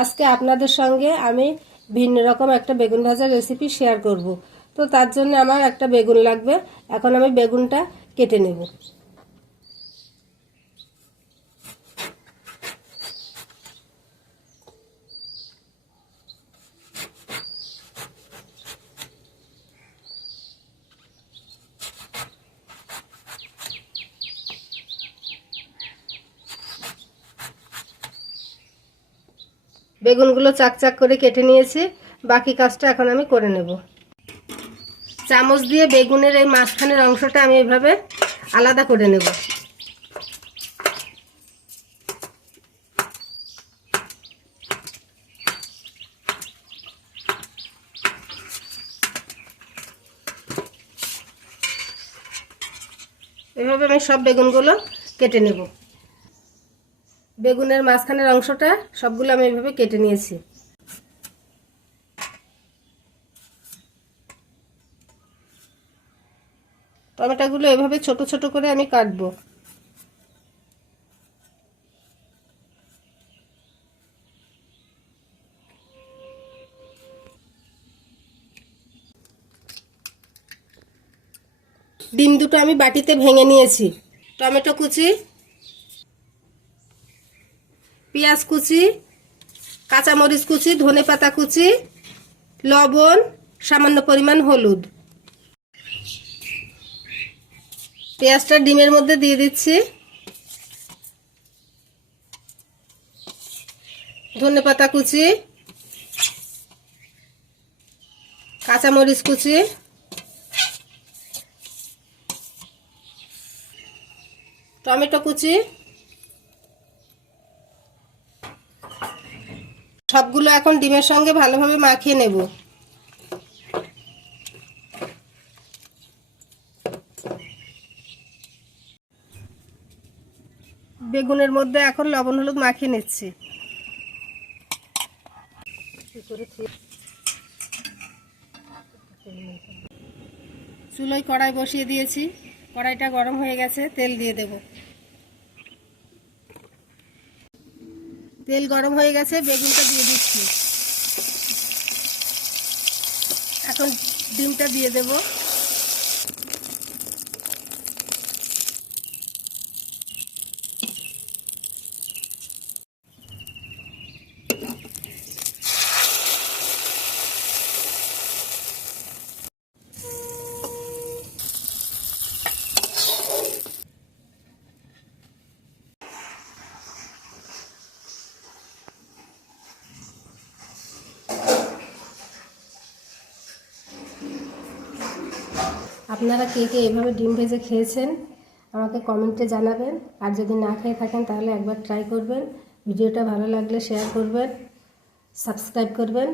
আজকে আপনাদের সঙ্গে আমি ভিন্ন রকম একটা বেগুন ভাজার রেসিপি শেয়ার করব। তো তার জন্য আমার একটা বেগুন লাগবে। এখন আমি বেগুনটা কেটে নেব। বেগুনগুলো চাক চাক করে কেটে নিয়েছি। বাকি কাজটা এখন আমি করে নেব। চামচ দিয়ে বেগুনের এই মাঝখানের অংশটা আমি এভাবে আলাদা করে নেব। এভাবে আমি সব বেগুনগুলো কেটে নেব। বেগুনের মাঝখানের অংশটা সবগুলো আমি এভাবে কেটে নিয়েছি। টমেটোগুলো এভাবে ছোট ছোট করে আমি কাটবো। ডিম দুটো আমি বাটিতে ভেঙে নিয়েছি। টমেটো কুচি পেঁয়াজ কুচি, কাঁচামরিচ কুচি ধনে পাতা কুচি, লবণ, সামান্য পরিমাণ হলুদ। পেঁয়াজটা ডিমের মধ্যে দিয়ে দিচ্ছি। ধনে পাতা কুচি, কাঁচামরিচ কুচি, টমেটো কুচি সবগুলো এখন ডিমের সঙ্গে ভালোভাবে মাখিয়ে নেব। বেগুনের মধ্যে এখন লবণ হলুদ মাখিয়ে নিচ্ছি। চুলোয় কড়াই বসিয়ে দিয়েছি। কড়াইটা গরম হয়ে গেছে, তেল দিয়ে দেব। তেল গরম হয়ে গেছে বেগুনটা দিয়ে দিচ্ছি। এখন ডিমটা দিয়ে দেব। আপনারা কে কে এভাবে ডিম ভেজে খেয়েছেন, আমাকে কমেন্টে জানাবেন। আর যদি না খেয়ে থাকেন, তাহলে একবার ট্রাই করবেন। ভিডিওটা ভালো লাগলে শেয়ার করবেন সাবস্ক্রাইব করবেন।